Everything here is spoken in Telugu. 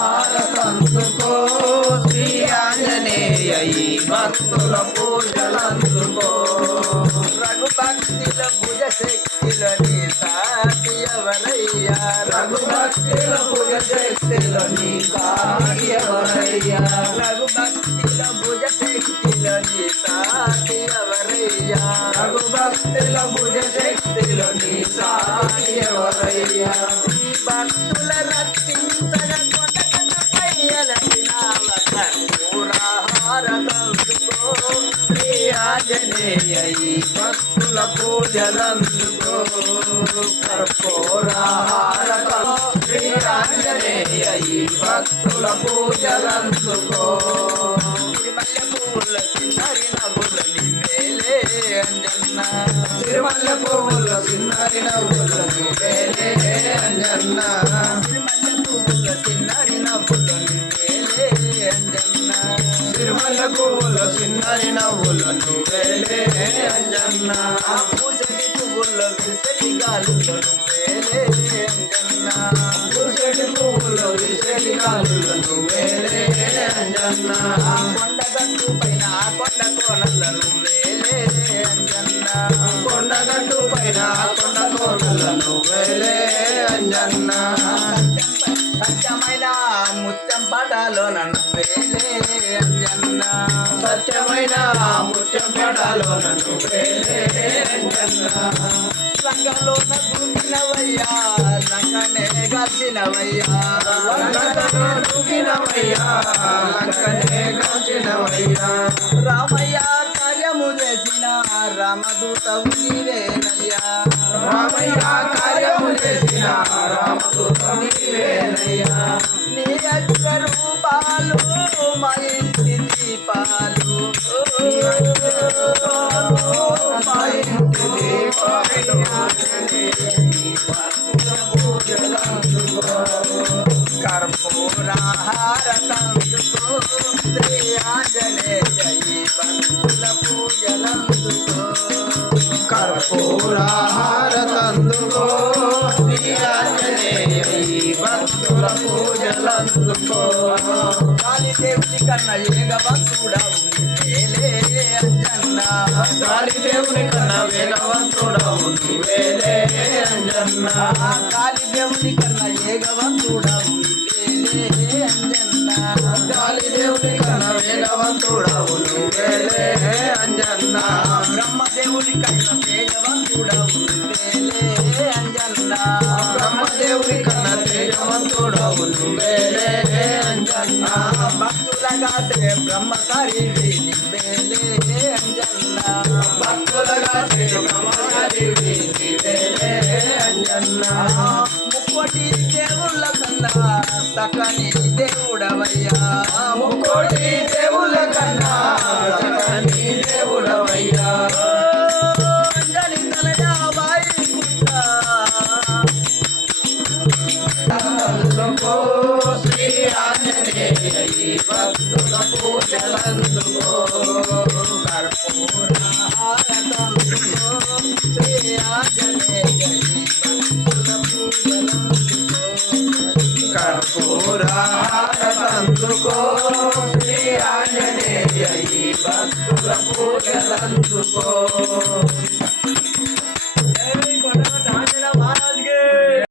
కర్పూరహారతందుకో శ్రీ ఆంజనేయ ఈ భక్తుల పూజలందుకో రఘుభక్తుల భుజ శక్తుల నీ సాటి ఎవరయ్యా రఘుభక్తుల భుజ శక్తుల నీ సాటి ఎవరయ్యా రఘుభక్తుల భుజ శక్తుల నీ సాటి ఎవరయ్యా రఘుభక్తుల భుజ శక్తుల నీ సాటి ఎవరయ్యా భక్తుల రక్షించగ కర్పూరహారతందుకో శ్రీ ఆంజనేయ ఈ భక్తుల పూజలందుకో కర్పూరహారతందుకో శ్రీ ఆంజనేయ ఈ భక్తుల పూజలందుకో తిరుమల పూల సిన్నరి నవ్వుల నివేలే అంజన్న తిరుమల పూల సిన్నరి నవ్వుల నివేలే అంజన్న తిరుమల పూల సిన్నరి నవ్వుల నివేలే అంజన్న తిరుమల పూల సిన్నరి నవ్వుల నివేలే అంజన్న పూసటి పువ్వుల విసలి గాలుల నువ్వేలే అంజన్న పూసటి పువ్వుల విసలి గాలుల నువ్వేలే అంజన్న కొండగట్టు పైన కొండ కోనల నువ్వేలే అంజన్న కొండగట్టు పైన కొండ కోనల నువ్వేలే అంజన్న సత్యమైన ముత్యం పటాలో నన్ను వేలే అంజన్న సత్యమైన ముత్యం పటాలో నన్ను వేలే అంజన్న లంకలోన దూకినవయ్యా లంకనే కాల్చినవయ్యా లంకలో దూకినవయ్యా లంకనే కాల్చినవయ్యా రామయ్య కార్యము చేసిన రామదూతవు నీవేనయ్యా రామయ్య కార్యము చేసిన రామదూతవు నీవేనయ్యా నీ యొక్క రూపాలు మా ఇంటి దీపాలు మా ఇంటి దీపాలు కర్పూరహారతందుకో శ్రీ ఆంజనేయ ఈ భక్తుల పూజలందుకో కర్పూరహారతందుకో శ్రీ ఆంజనేయ ఈ భక్తుల పూజలందుకో కాళీదేవుని కన్న ఏగవంతుడవు నీవేలే అంజన్న కాళీదేవుని కన్న వేగవంతుడవు నీవేలే అంజన్న కాళీదేవుని కన్న ఏగవంతుడవు నీవేలే అంజన్న కాళీదేవుని కన్న వేగవంతుడవు నీవేలే అంజన్న బ్రహ్మదేవుని కన్న తేజవంతుడవు నీవేలే అంజన్న బ్రహ్మదేవుని కన్న తేజవంతుడవు నీవేలే అంజన్న భక్తులగాసే బ్రహ్మచారి నీవేలే అంజన్న భక్తులగాసే బ్రహ్మచారి నీవేలే అంజన్న ముక్కోటి దేవుళ్ళ కన్నా సకని